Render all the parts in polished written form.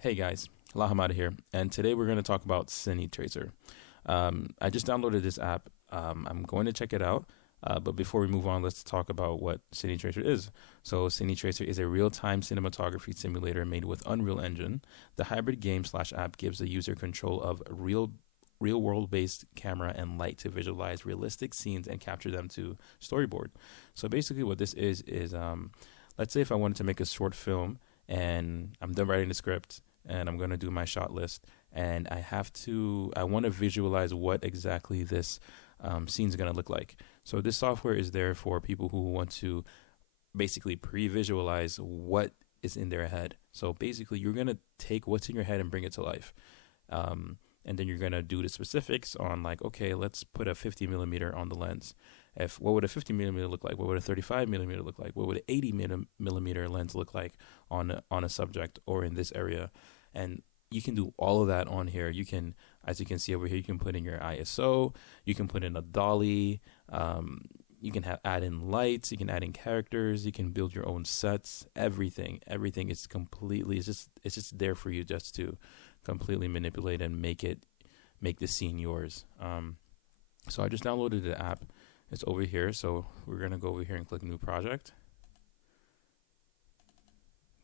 Hey guys, Lahamada here, and today we're going to talk about Cinetracer. I just downloaded this app. I'm going to check it out, but before we move on, let's talk about what Cinetracer is. So, Cinetracer is a real-time cinematography simulator made with Unreal Engine. The hybrid game slash app gives the user control of real world based camera and light to visualize realistic scenes and capture them to storyboard. So basically, what this is let's say if I wanted to make a short film and I'm done writing the script and I'm going to do my shot list and I want to visualize what exactly this scene is going to look like. So this software is there for people who want to basically pre-visualize what is in their head. So basically, you're gonna take what's in your head and bring it to life, and then you're gonna do the specifics on like, okay, let's put a 50 millimeter on the lens. If what would a 50 millimeter look like? What would a 35 millimeter look like? What would an 80 millimeter lens look like on a subject or in this area? And you can do all of that on here. You can, as you can see over here, you can put in your ISO. You can put in a dolly. Um, you can add in lights, you can add in characters, you can build your own sets. Everything is completely, it's just there for you just to completely manipulate and make the scene yours. So I just downloaded the app. It's over here. So we're gonna go over here and click new project.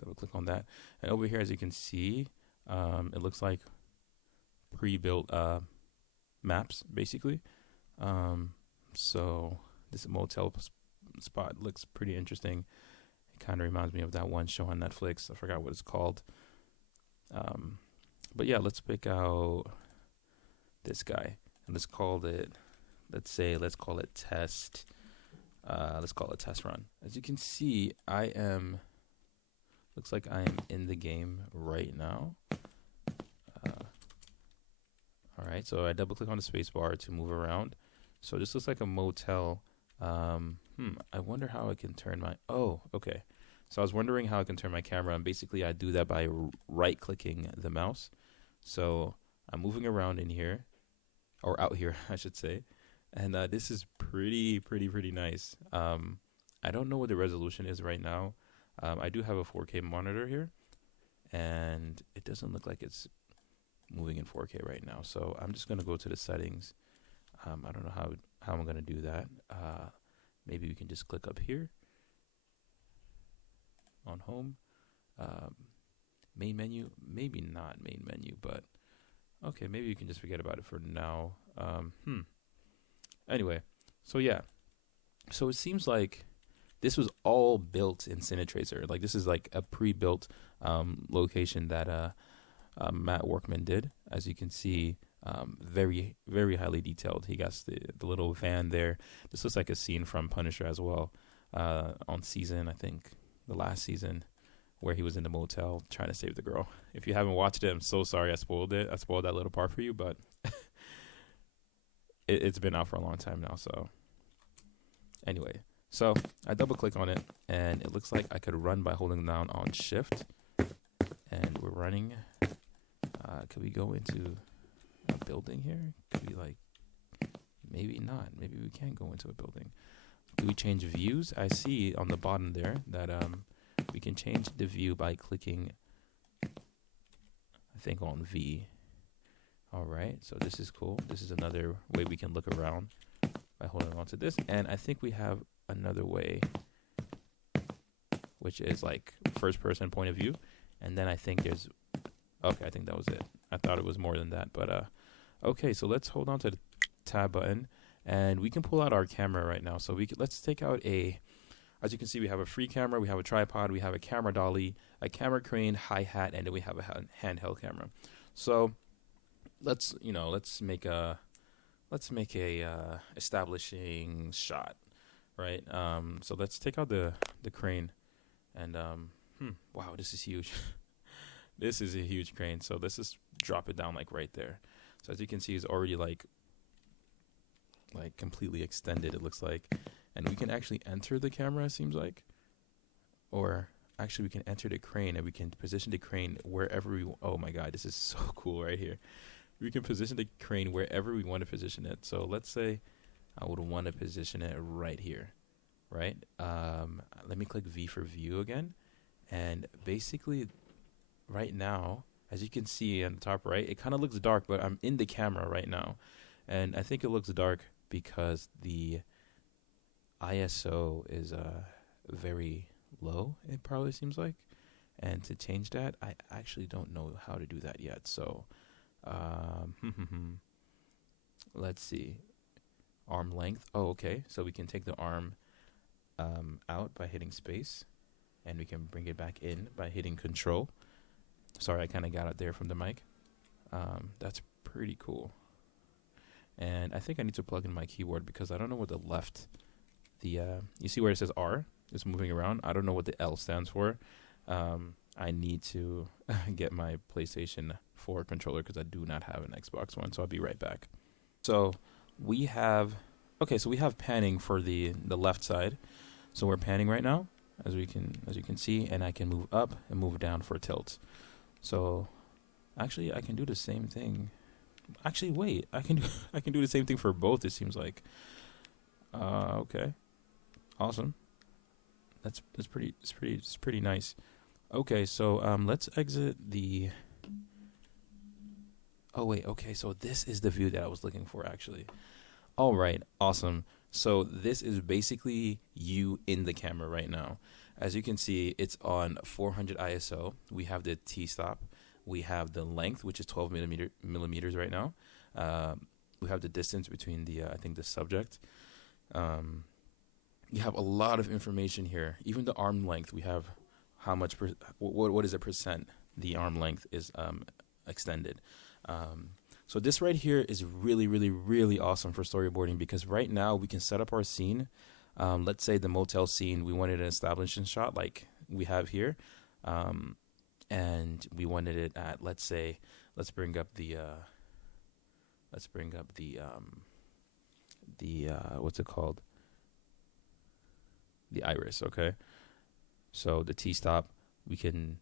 Double click on that, and over here, as you can see, it looks like pre-built maps basically. So this spot looks pretty interesting. It kind of reminds me of that one show on Netflix. I forgot what it's called. Um, but yeah, let's pick out this guy and let's call it. Let's call it test. Let's call it test run. As you can see, I am. Looks like I am in the game right now. All right, so I double click on the space bar to move around. So this looks like a motel. I wonder how I can turn my. Oh, okay. So I was wondering how I can turn my camera, and basically I do that by right clicking the mouse. So I'm moving around in here, or out here, I should say. And this is pretty nice. I don't know what the resolution is right now. I do have a 4K monitor here, and it doesn't look like it's moving in 4K right now. So I'm just gonna go to the settings. I don't know how I'm gonna do that. Maybe we can just click up here on home. Um, Main menu, maybe not main menu, but okay, maybe you can just forget about it for now. Anyway, so yeah, so it seems like this was all built in Cinetracer. Like this is like a pre-built location that Matt Workman did. As you can see, very highly detailed. He got the little van there. This looks like a scene from Punisher as well. On season, I think the last season, where he was in the motel trying to save the girl. If you haven't watched it, I'm so sorry I spoiled it. I spoiled that little part for you, but it's been out for a long time now. So anyway, so I double click on it, and it looks like I could run by holding down on Shift, and we're running. Could we go into a building here? Could we like, maybe not. Maybe we can't go into a building. Do we change views? I see on the bottom there that we can change the view by clicking, I think, on V. All right, so this is cool. This is another way we can look around by holding on to this. And I think we have another way, which is like first person point of view. And then I think there's, okay, I think that was it. I thought it was more than that, but okay, so let's hold on to the tab button, and we can pull out our camera right now. So let's take out as you can see, we have a free camera, we have a tripod, we have a camera dolly, a camera crane, hi-hat, and then we have a handheld camera. So let's make a establishing shot, right? So let's take out the crane, and wow, this is huge. This is a huge crane. So let's just drop it down like right there. So as you can see, it's already like completely extended, it looks like. And we can actually enter the camera, it seems like. Or actually we can enter the crane, and we can position the crane wherever we oh my god, this is so cool right here. We can position the crane wherever we want to position it. So let's say I would want to position it right here, right? Let me click V for view again. And basically right now, as you can see on the top right, it kind of looks dark, but I'm in the camera right now. And I think it looks dark because the ISO is very low, it probably seems like. And to change that, I actually don't know how to do that yet. So, let's see. Arm length. Oh, okay. So we can take the arm out by hitting space, and we can bring it back in by hitting control. Sorry, I kind of got it there from the mic. That's pretty cool. And I think I need to plug in my keyboard because I don't know what the left, you see where it says R? It's moving around. I don't know what the L stands for. I need to get my PlayStation 4 controller because I do not have an Xbox One, so I'll be right back. So we have, so we have panning for the left side. So we're panning right now, as you can see, and I can move up and move down for tilt. So actually, I can do the same thing. Actually, wait, I can do the same thing for both. It seems like. Okay, awesome. That's pretty nice. Okay, so let's exit the. Oh wait, okay, so this is the view that I was looking for actually. All right, awesome. So this is basically you in the camera right now. As you can see, it's on 400 ISO. We have the T-stop. We have the length, which is 12 millimeters right now. We have the distance between the, I think the subject. You have a lot of information here. Even the arm length, we have how much, what is the percent the arm length is extended. So this right here is really, really, really awesome for storyboarding because right now we can set up our scene. Let's say the motel scene, we wanted an establishing shot like we have here. And we wanted it at, let's say, let's bring up the what's it called? The iris, okay? So the T-stop, we can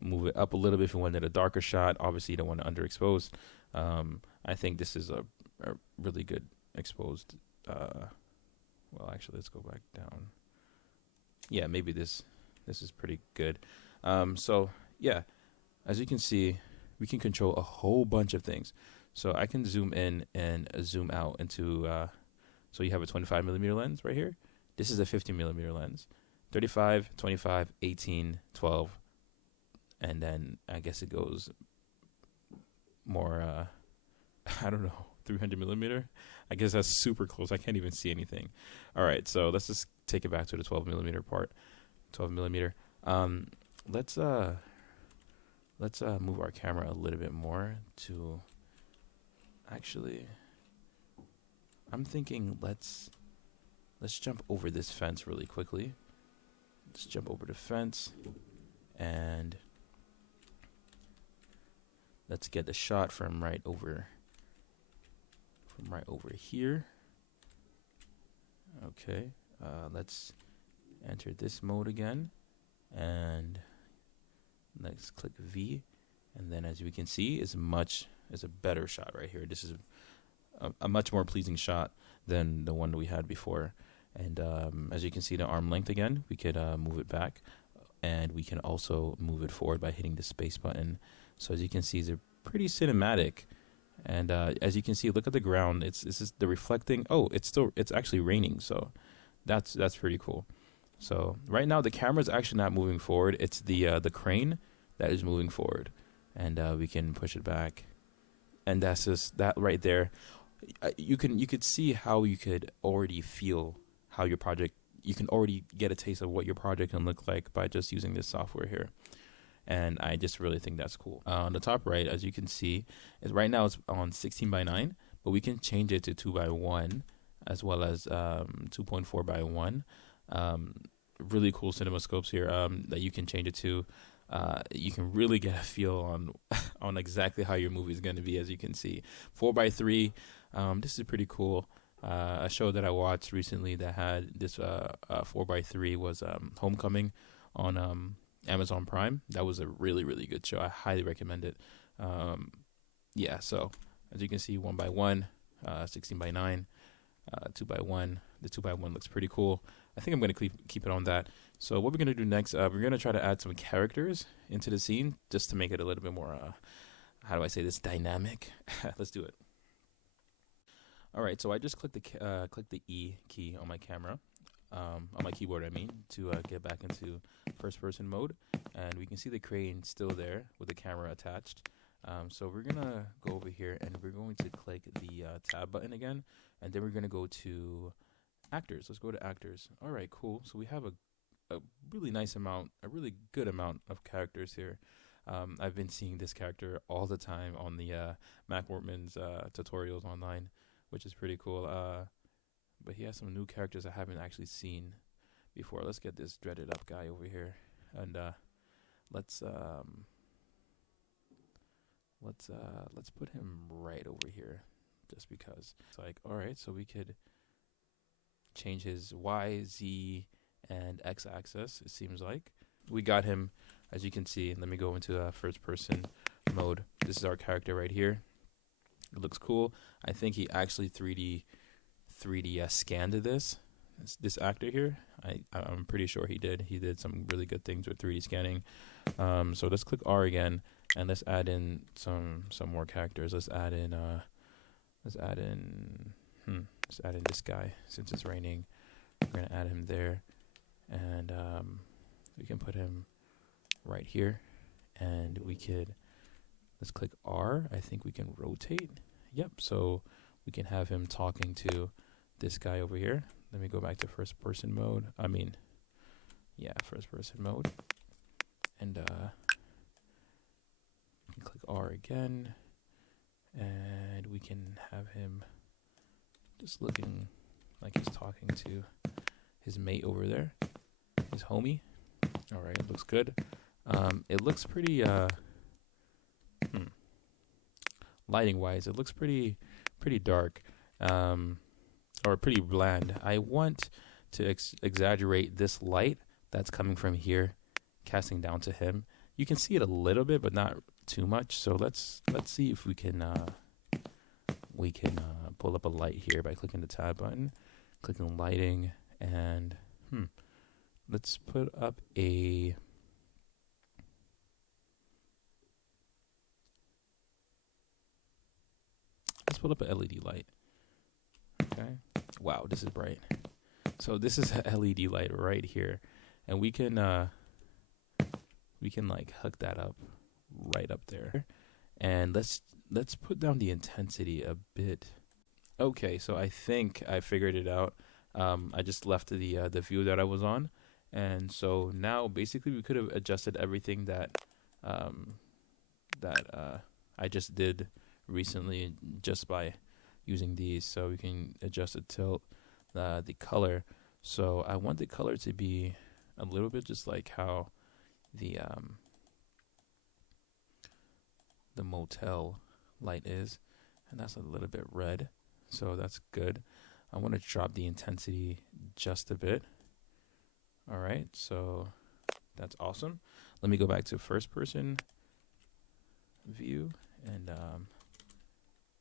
move it up a little bit if we wanted a darker shot. Obviously, you don't want to underexpose. I think this is a really good exposed. Well, actually, let's go back down. Yeah, maybe this is pretty good. So yeah, as you can see, we can control a whole bunch of things. So I can zoom in and zoom out into. So you have a 25 millimeter lens right here. This is a 50 millimeter lens. 35, 25, 18, 12, and then I guess it goes more, I don't know, 300 millimeter. I guess that's super close. I can't even see anything. All right, so let's just take it back to the 12 millimeter part. 12 millimeter. Let's move our camera a little bit more to. Actually, I'm thinking let's jump over this fence really quickly. Let's jump over the fence and let's get the shot from right over here. Okay, let's enter this mode again and let's click V, and then as we can see, it's a better shot right here. This is a much more pleasing shot than the one that we had before. And as you can see, the arm length again, we could move it back, and we can also move it forward by hitting the space button. So as you can see, they're pretty cinematic. And as you can see, look at the ground. It's just the reflecting. Oh, it's actually raining. So that's pretty cool. So right now the camera's actually not moving forward. It's the crane that is moving forward, and we can push it back. And that's just that right there. You could see how you could already feel how your project. You can already get a taste of what your project can look like by just using this software here. And I just really think that's cool. On the top right, as you can see, right now it's on 16:9, but we can change it to 2:1 as well as 2.4:1. Really cool cinemascopes here that you can change it to. You can really get a feel on exactly how your movie is going to be. As you can see, 4:3. This is pretty cool. A show that I watched recently that had this 4:3 was Homecoming on Amazon Prime. That was a really, really good show. I highly recommend it. Yeah, so as you can see, 1:1, 16:9, 2:1. The 2:1 looks pretty cool. I think I'm going to keep it on that So what we're gonna do next, we're gonna try to add some characters into the scene just to make it a little bit more, how do I say this, dynamic. Let's do it. All right, so I just clicked the E key on my camera, on my keyboard, I mean, to get back into first person mode, and we can see the crane still there with the camera attached. So we're gonna go over here and we're going to click the tab button again, and then we're gonna go to actors. Let's go to actors. All right, cool. So we have a really nice amount, a really good amount of characters here. I've been seeing this character all the time on the Mac Workman's tutorials online, which is pretty cool. But he has some new characters I haven't actually seen before. Let's get this dreaded up guy over here, and let's let's put him right over here, just because. It's like, all right, so we could change his Y, Z, and X axis. It seems like we got him, as you can see. Let me go into first person mode. This is our character right here. It looks cool. I think he actually 3D scanned this actor here. I'm pretty sure he did. He did some really good things with 3D scanning. So let's click R again, and let's add in some more characters. Let's add in this guy. Since it's raining, we're gonna add him there, and we can put him right here, and let's click R. I think we can rotate. Yep. So we can have him talking to this guy over here. Let me go back to first person mode. First person mode. And we can click R again. And we can have him just looking like he's talking to his mate over there, his homie. All right, it looks good. It looks pretty, lighting wise, it looks pretty dark. Or pretty bland. I want to exaggerate this light that's coming from here, casting down to him. You can see it a little bit, but not too much. So let's see if we can pull up a light here by clicking the tab button, clicking lighting, and let's put up a LED light. Okay. Wow, this is bright. So this is an LED light right here, and we can like hook that up right up there, and let's put down the intensity a bit. Okay, so I think I figured it out. I just left the view that I was on, and so now basically we could have adjusted everything that I just did recently just by using these. So we can adjust the tilt, the color. So I want the color to be a little bit just like how the motel light is, and that's a little bit red, so that's good. I want to drop the intensity just a bit. All right, so that's awesome. Let me go back to first person view, and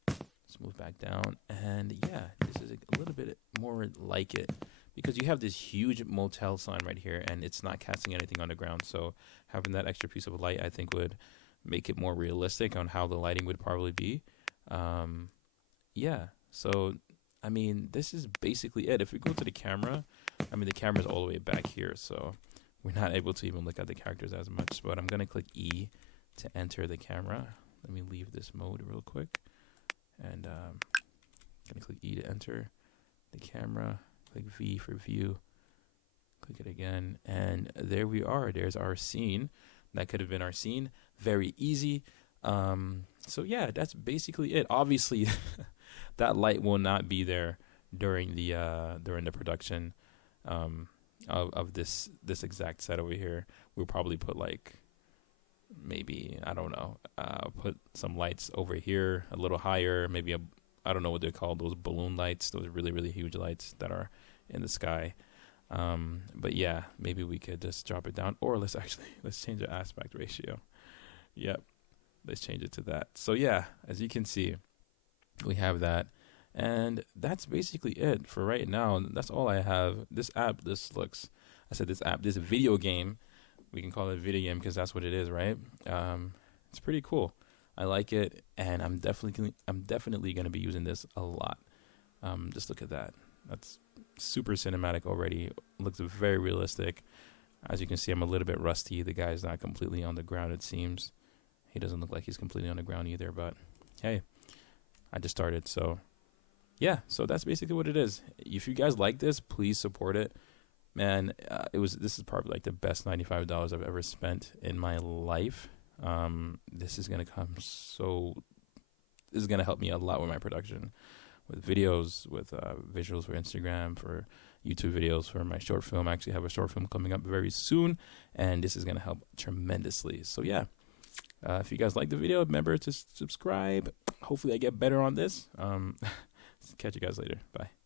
let's move back down. And yeah, this is a little bit more like it, because you have this huge motel sign right here, and it's not casting anything on the ground. So having that extra piece of light, I think, would make it more realistic on how the lighting would probably be. Yeah, so I mean, this is basically it. If we go to the camera, I mean, the camera's all the way back here, so we're not able to even look at the characters as much. But I'm gonna click E to enter the camera. Let me leave this mode real quick, and gonna click E to enter the camera. Click V for view. Click it again, and there we are. There's our scene. That could have been our scene. Very easy. So yeah, that's basically it. Obviously, that light will not be there during the production of this exact set over here. We'll probably put like, maybe, I don't know, put some lights over here a little higher. Maybe I don't know what they're called, those balloon lights, those really, really huge lights that are in the sky. But yeah, maybe we could just drop it down, or let's change the aspect ratio. Yep, let's change it to that. So yeah, as you can see, we have that, and that's basically it for right now. That's all I have. This looks I said this app, this video game. We can call it a video game because that's what it is, right? It's pretty cool. I like it, and I'm definitely gonna be using this a lot. Just look at that. That's super cinematic already. Looks very realistic. As you can see, I'm a little bit rusty. The guy's not completely on the ground, it seems. He doesn't look like he's completely on the ground either, but hey, I just started. So, yeah, so that's basically what it is. If you guys like this, please support it. Man, this is probably like the best $95 I've ever spent in my life. This is going to this is going to help me a lot with my production, with videos, with visuals for Instagram, for YouTube videos, for my short film. I actually have a short film coming up very soon, and this is going to help tremendously. So yeah, if you guys like the video, remember to subscribe. Hopefully I get better on this. Catch you guys later. Bye.